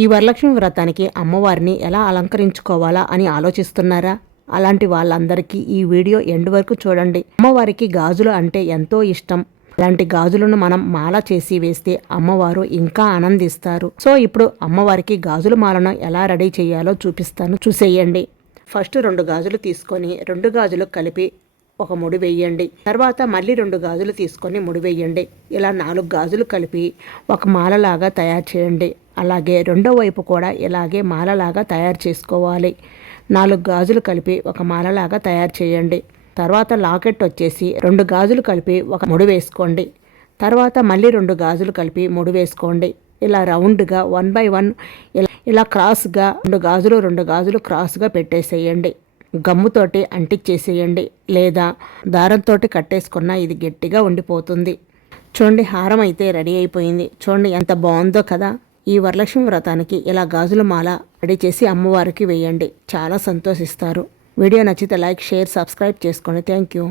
ఈ వరలక్ష్మి వ్రతానికి అమ్మవారిని ఎలా అలంకరించుకోవాలా అని ఆలోచిస్తున్నారా? అలాంటి వాళ్ళందరికీ ఈ వీడియో ఎండ్ వరకు చూడండి. అమ్మవారికి గాజులు అంటే ఎంతో ఇష్టం. అలాంటి గాజులను మనం మాల చేసి వేస్తే అమ్మవారు ఇంకా ఆనందిస్తారు. సో ఇప్పుడు అమ్మవారికి గాజుల మాలను ఎలా రెడీ చేయాలో చూపిస్తాను, చూసేయండి. ఫస్ట్ 2 గాజులు తీసుకొని 2 గాజులు కలిపి ఒక ముడి వేయండి. తర్వాత మళ్ళీ 2 గాజులు తీసుకొని ముడి వేయండి. ఇలా 4 గాజులు కలిపి ఒక మాలలాగా తయారు చేయండి. అలాగే రెండో వైపు కూడా ఇలాగే మాలలాగా తయారు చేసుకోవాలి. 4 గాజులు కలిపి ఒక మాలలాగా తయారు చేయండి. తర్వాత లాకెట్ వచ్చేసి 2 గాజులు కలిపి ఒక ముడి వేసుకోండి. తర్వాత మళ్ళీ 2 గాజులు కలిపి ముడి వేసుకోండి. ఇలా రౌండ్గా 1 by 1 ఇలా క్రాస్గా 2 గాజులు క్రాస్గా పెట్టేసేయండి. గమ్ముతోటి అంటించేసేయండి, లేదా దారంతో కట్టేసుకున్నా ఇది గట్టిగా ఉండిపోతుంది. చూడండి, హారం అయితే రెడీ అయిపోయింది. చూడండి ఎంత బాగుందో కదా. ఈ వరలక్ష్మి వ్రతానికి ఇలా గాజుల మాల రెడీ చేసి అమ్మవారికి వేయండి, చాలా సంతోషిస్తారు. వీడియో నచ్చితే లైక్, షేర్, సబ్స్క్రైబ్ చేసుకోండి. Thank you.